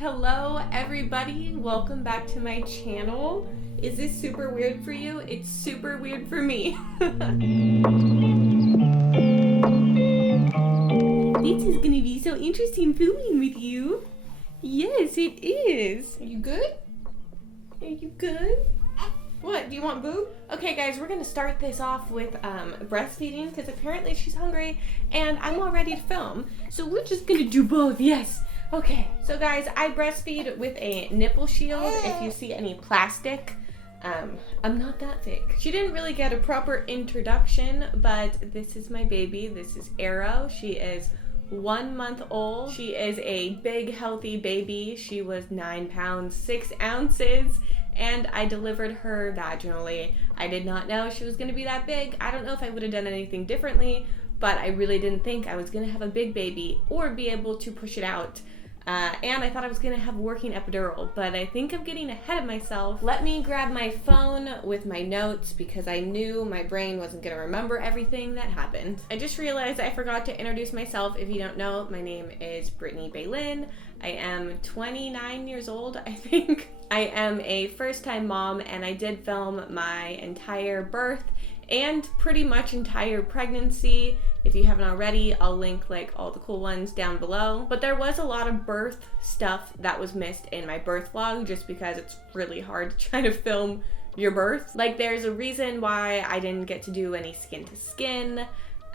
Hello everybody, welcome back to my channel. Is this super weird for you? It's super weird for me. This is gonna be so interesting filming with you. Yes, it is. Are you good? Are you good? What, do you want boob? Okay guys, we're gonna start this off with breastfeeding because apparently she's hungry and I'm all ready to film. So we're just gonna do both, yes. Okay, so guys, I breastfeed with a nipple shield. If you see any plastic, I'm not that thick. She didn't really get a proper introduction, but this is my baby. This is Arrow. She is 1 month old. She is a big, healthy baby. She was 9 pounds, 6 ounces, and I delivered her vaginally. I did not know she was gonna be that big. I don't know if I would have done anything differently, but I really didn't think I was gonna have a big baby or be able to push it out. And I thought I was gonna have a working epidural, but I think I'm getting ahead of myself. Let me grab my phone with my notes because I knew my brain wasn't gonna remember everything that happened. I just realized I forgot to introduce myself. If you don't know, my name is Brittany Balyn. I am 29 years old, I think. I am a first-time mom, and I did film my entire birth and pretty much entire pregnancy. If you haven't already, I'll link like all the cool ones down below. But there was a lot of birth stuff that was missed in my birth vlog just because it's really hard to try to film your birth. Like, there's a reason why I didn't get to do any skin to skin.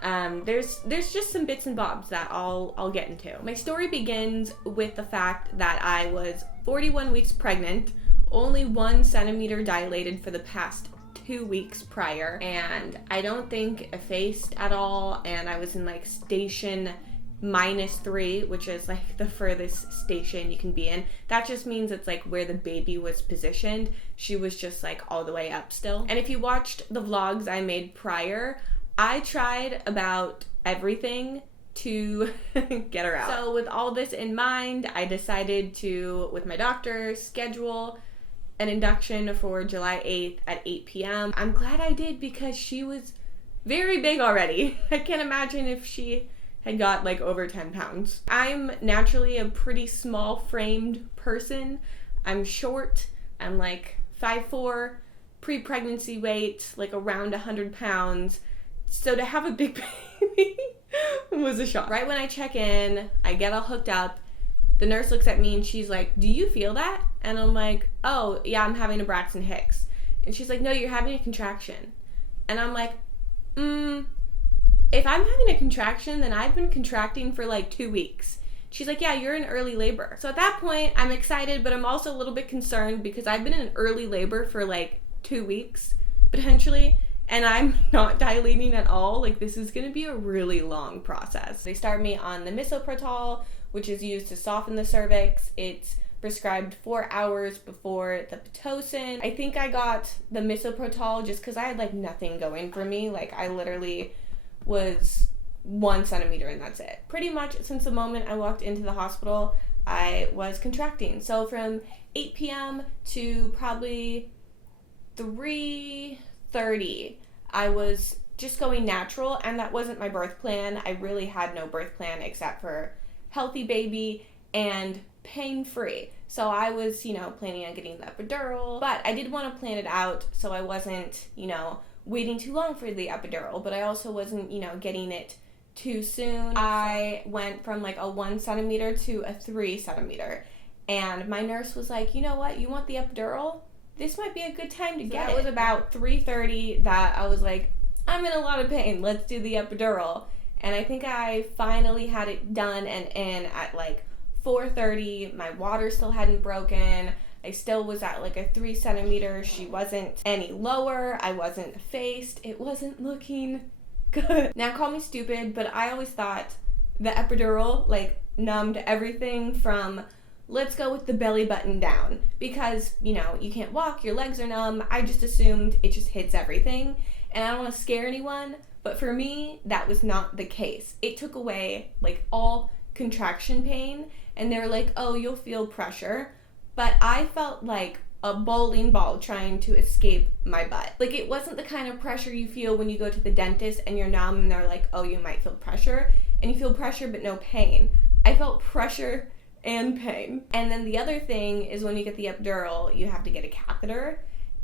There's just some bits and bobs that I'll get into. My story begins with the fact that I was 41 weeks pregnant, only 1 centimeter dilated for the past 2 weeks prior, and I don't think effaced at all, and I was in like station -3, which is like the furthest station you can be in. That just means it's like where the baby was positioned. She was just like all the way up still. And if you watched the vlogs I made prior, I tried about everything to get her out. So with all this in mind, I decided to, with my doctor, schedule an induction for July 8th at 8 p.m. I'm glad I did because she was very big already. I can't imagine if she had got like over 10 pounds. I'm naturally a pretty small framed person. I'm short. I'm like 5'4", pre-pregnancy weight, like around 100 pounds. So to have a big baby was a shock. Right when I check in, I get all hooked up. The nurse looks at me and she's like, "Do you feel that?" And I'm like, "Oh, yeah, I'm having a Braxton Hicks." And she's like, "No, you're having a contraction." And I'm like, if I'm having a contraction, then I've been contracting for like 2 weeks. She's like, "Yeah, you're in early labor." So at that point, I'm excited, but I'm also a little bit concerned because I've been in early labor for like 2 weeks, potentially, and I'm not dilating at all. Like, this is gonna be a really long process. They start me on the misoprostol, which is used to soften the cervix. It's prescribed 4 hours before the Pitocin. I think I got the misoprostol just because I had like nothing going for me. Like, I literally was 1 centimeter and that's it. Pretty much since the moment I walked into the hospital, I was contracting. So from 8 p.m. to probably 3:30, I was just going natural, and that wasn't my birth plan. I really had no birth plan except for healthy baby and pain-free. So I was, planning on getting the epidural, but I did want to plan it out so I wasn't, waiting too long for the epidural, but I also wasn't, getting it too soon. I went from like a 1 centimeter to a 3 centimeter, and my nurse was like, "You know what, you want the epidural? This might be a good time to get it." It was about 3:30 that I was like, "I'm in a lot of pain, let's do the epidural." And I think I finally had it done and in at like 4:30. My water still hadn't broken. I still was at like a 3 centimeter. She wasn't any lower. I wasn't effaced. It wasn't looking good. Now call me stupid, but I always thought the epidural like numbed everything from, let's go with the belly button down, because you can't walk, your legs are numb. I just assumed it just hits everything, and I don't want to scare anyone. But for me, that was not the case. It took away like all contraction pain, and they were like, "Oh, you'll feel pressure." But I felt like a bowling ball trying to escape my butt. Like, it wasn't the kind of pressure you feel when you go to the dentist and you're numb and they're like, "Oh, you might feel pressure," and you feel pressure but no pain. I felt pressure and pain. And then the other thing is when you get the epidural, you have to get a catheter.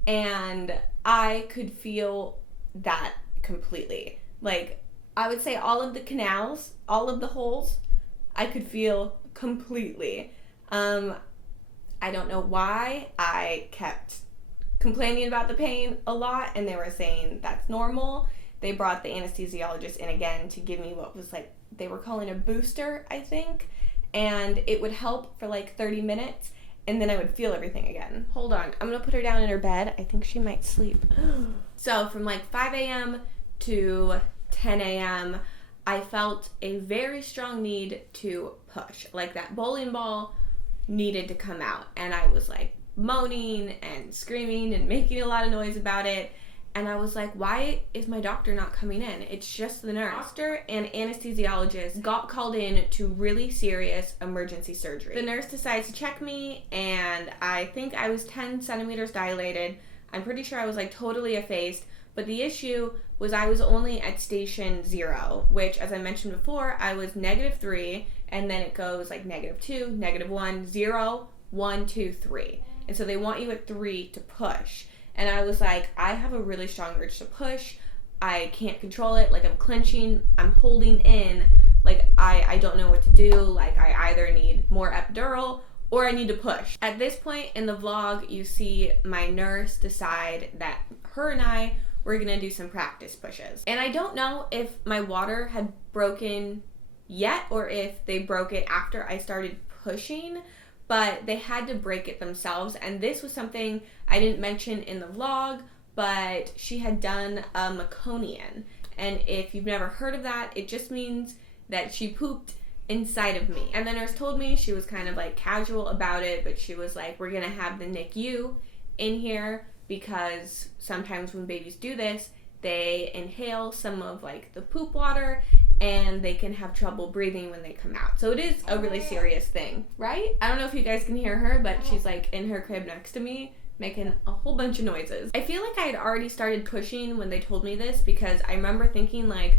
And I could feel that completely. Like, I would say all of the canals, all of the holes, I could feel completely. I don't know why. I kept complaining about the pain a lot, and they were saying that's normal. They brought the anesthesiologist in again to give me what was like, they were calling a booster, I think, and it would help for like 30 minutes, and then I would feel everything again. Hold on, I'm gonna put her down in her bed. I think she might sleep. So from like 5 a.m. to 10 a.m., I felt a very strong need to push. Like that bowling ball needed to come out, and I was like moaning and screaming and making a lot of noise about it. And I was like, why is my doctor not coming in? It's just the nurse. Doctor and anesthesiologist got called in to really serious emergency surgery. The nurse decides to check me, and I think I was 10 centimeters dilated. I'm pretty sure I was like totally effaced, but the issue was I was only at station 0, which, as I mentioned before, I was -3, and then it goes like -2, -1, 0, 1, 2, 3. And so they want you at 3 to push. And I was like, I have a really strong urge to push. I can't control it. Like, I'm clenching, I'm holding in. Like, I don't know what to do. Like, I either need more epidural or I need to push. At this point in the vlog, you see my nurse decide that her and I were gonna do some practice pushes. And I don't know if my water had broken yet or if they broke it after I started pushing, but they had to break it themselves. And this was something I didn't mention in the vlog, but she had done a meconium. And if you've never heard of that, it just means that she pooped inside of me. And the nurse told me, she was kind of like casual about it, but she was like, we're gonna have the NICU in here because sometimes when babies do this, they inhale some of like the poop water and they can have trouble breathing when they come out. So it is a really serious thing, right? I don't know if you guys can hear her, but she's like in her crib next to me making a whole bunch of noises. I feel like I had already started pushing when they told me this, because I remember thinking like,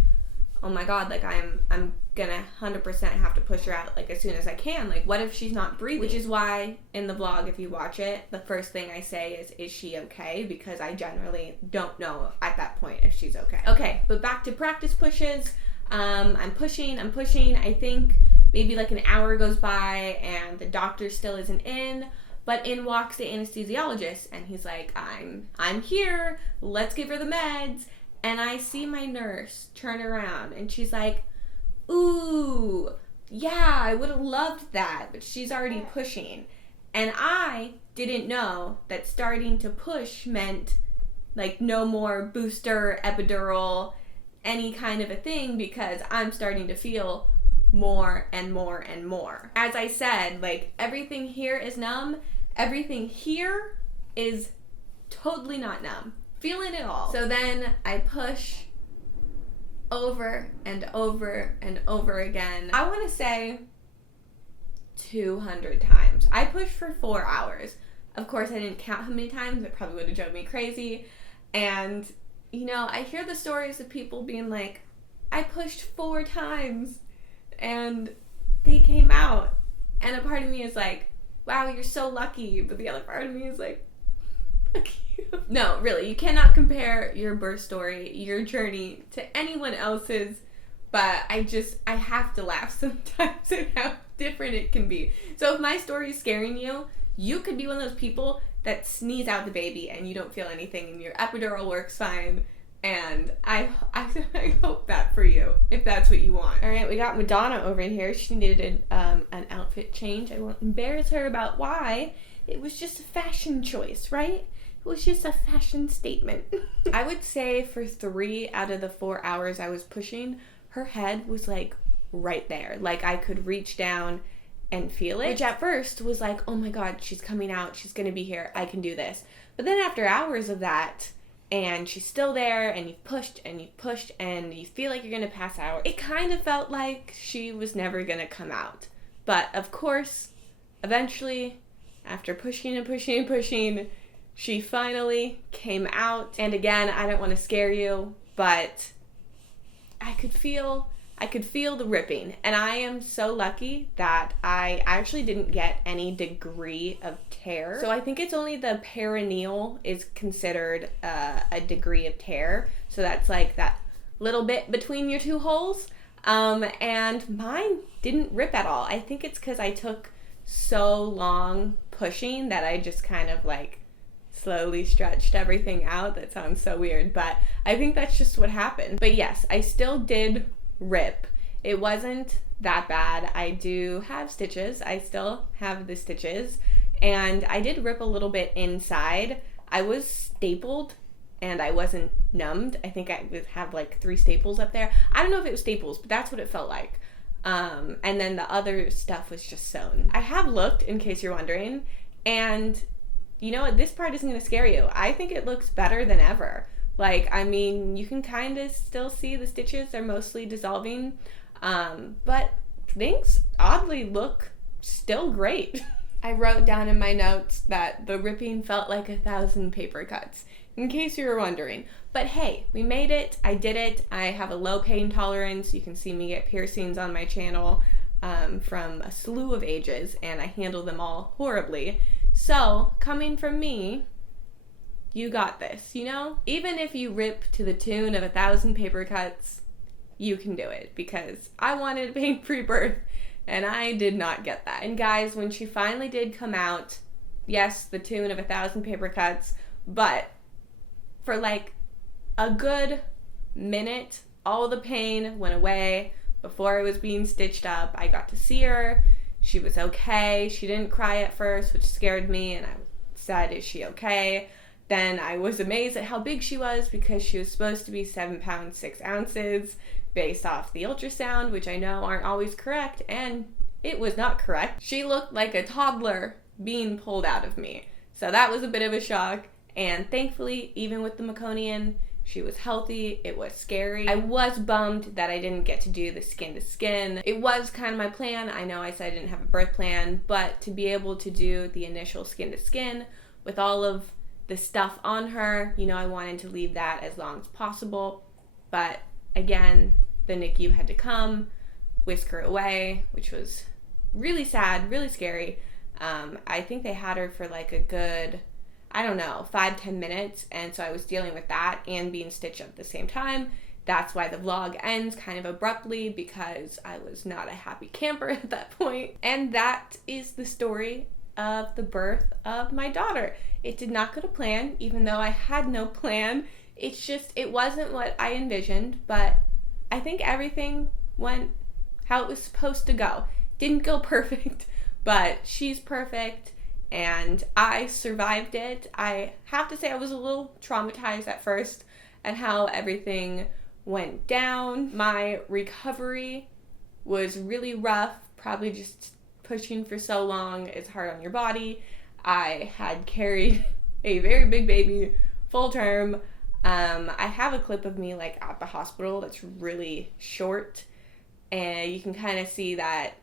oh my god, like I'm gonna 100% have to push her out like as soon as I can. Like, what if she's not breathing? Which is why in the vlog, if you watch it, the first thing I say is she okay? Because I generally don't know at that point if she's okay. Okay, but back to practice pushes. I'm pushing. I think maybe like an hour goes by and the doctor still isn't in, but in walks the anesthesiologist, and he's like, I'm here, let's give her the meds. And I see my nurse turn around and she's like, ooh, yeah, I would have loved that, but she's already pushing. And I didn't know that starting to push meant like no more booster, epidural, any kind of a thing, because I'm starting to feel more and more and more. As I said, like, everything here is numb. Everything here is totally not numb. Feeling it all. So then I push over and over and over again. I want to say 200 times. I pushed for 4 hours. Of course, I didn't count how many times. It probably would have drove me crazy. And, you know, I hear the stories of people being like, I pushed 4 times and they came out. And a part of me is like, wow, you're so lucky. But the other part of me is like, fuck you. No, really, you cannot compare your birth story, your journey, to anyone else's. But I have to laugh sometimes at how different it can be. So if my story is scaring you, you could be one of those people that sneeze out the baby and you don't feel anything and your epidural works fine. And I hope that for you, if that's what you want. All right, we got Madonna over here. She needed an outfit change. I won't embarrass her about why. It was just a fashion choice, right? It was just a fashion statement. I would say for 3 out of the 4 hours I was pushing, her head was like right there. Like I could reach down and feel it. Which at first was like, oh my god, she's coming out. She's gonna be here. I can do this. But then after hours of that, and she's still there, and you've pushed, and you feel like you're gonna pass out, it kind of felt like she was never gonna come out. But of course, eventually, after pushing and pushing and pushing, she finally came out. And again, I don't want to scare you, but I could feel I could feel the ripping, and I am so lucky that I actually didn't get any degree of tear. So I think it's only the perineal is considered a degree of tear. So that's like that little bit between your two holes. And mine didn't rip at all. I think it's because I took so long pushing that I just kind of like slowly stretched everything out. That sounds so weird, but I think that's just what happened. But yes, I still did rip. It wasn't that bad. I do have stitches. I still have the stitches, and I did rip a little bit inside. I was stapled and I wasn't numbed. I think I would have like 3 staples up there. I don't know if it was staples, but that's what it felt like. And then the other stuff was just sewn. I have looked, in case you're wondering, and you know what? This part isn't gonna scare you. I think it looks better than ever. Like, I mean, you can kind of still see the stitches. They're mostly dissolving. But things oddly look still great. I wrote down in my notes that the ripping felt like 1,000 paper cuts, in case you were wondering. But hey, we made it. I did it. I have a low pain tolerance. You can see me get piercings on my channel from a slew of ages, and I handle them all horribly. So, coming from me, you got this, you know? Even if you rip to the tune of 1,000 paper cuts, you can do it, because I wanted a pain-free birth, and I did not get that. And guys, when she finally did come out, yes, the tune of 1,000 paper cuts, but for like a good minute, all the pain went away. Before I was being stitched up, I got to see her. She was okay. She didn't cry at first, which scared me, and I said, is she okay? Then I was amazed at how big she was, because she was supposed to be 7 pounds 6 ounces based off the ultrasound, which I know aren't always correct, and it was not correct. She looked like a toddler being pulled out of me. So that was a bit of a shock, and thankfully, even with the meconium, she was healthy. It was scary. I was bummed that I didn't get to do the skin to skin. It was kind of my plan. I know I said I didn't have a birth plan, but to be able to do the initial skin to skin with all of the stuff on her, you know, I wanted to leave that as long as possible. But again, the NICU had to come, whisk her away, which was really sad, really scary. I think they had her for like a good, I don't know, 5-10 minutes, and so I was dealing with that and being stitched at the same time. That's why the vlog ends kind of abruptly, because I was not a happy camper at that point. And that is the story of the birth of my daughter. It did not go to plan, even though I had no plan. It's just, it wasn't what I envisioned, but I think everything went how it was supposed to go. Didn't go perfect, but she's perfect. And I survived it. I have to say I was a little traumatized at first at how everything went down. My recovery was really rough, probably just pushing for so long. It's hard on your body. I had carried a very big baby full term. I have a clip of me like at the hospital that's really short, and you can kind of see that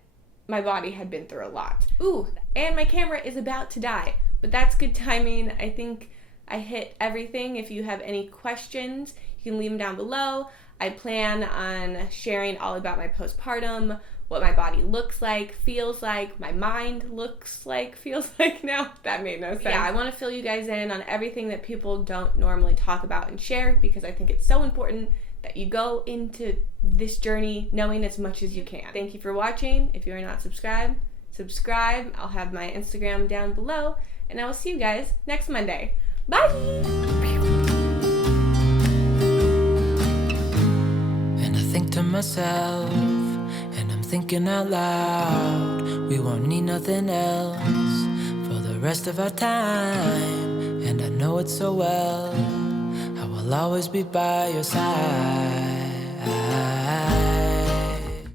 my body had been through a lot. Ooh, and my camera is about to die, but that's good timing. I think I hit everything. If you have any questions, you can leave them down below. I plan on sharing all about my postpartum, what my body looks like, feels like, my mind looks like, feels like now. That made no sense. Yeah, I want to fill you guys in on everything that people don't normally talk about and share, because I think it's so important that you go into this journey knowing as much as you can. Thank you for watching. If you are not subscribed, subscribe. I'll have my Instagram down below, and I will see you guys next Monday. Bye! And I think to myself, and I'm thinking out loud, we won't need nothing else for the rest of our time. And I know it so well, I will always be by your side.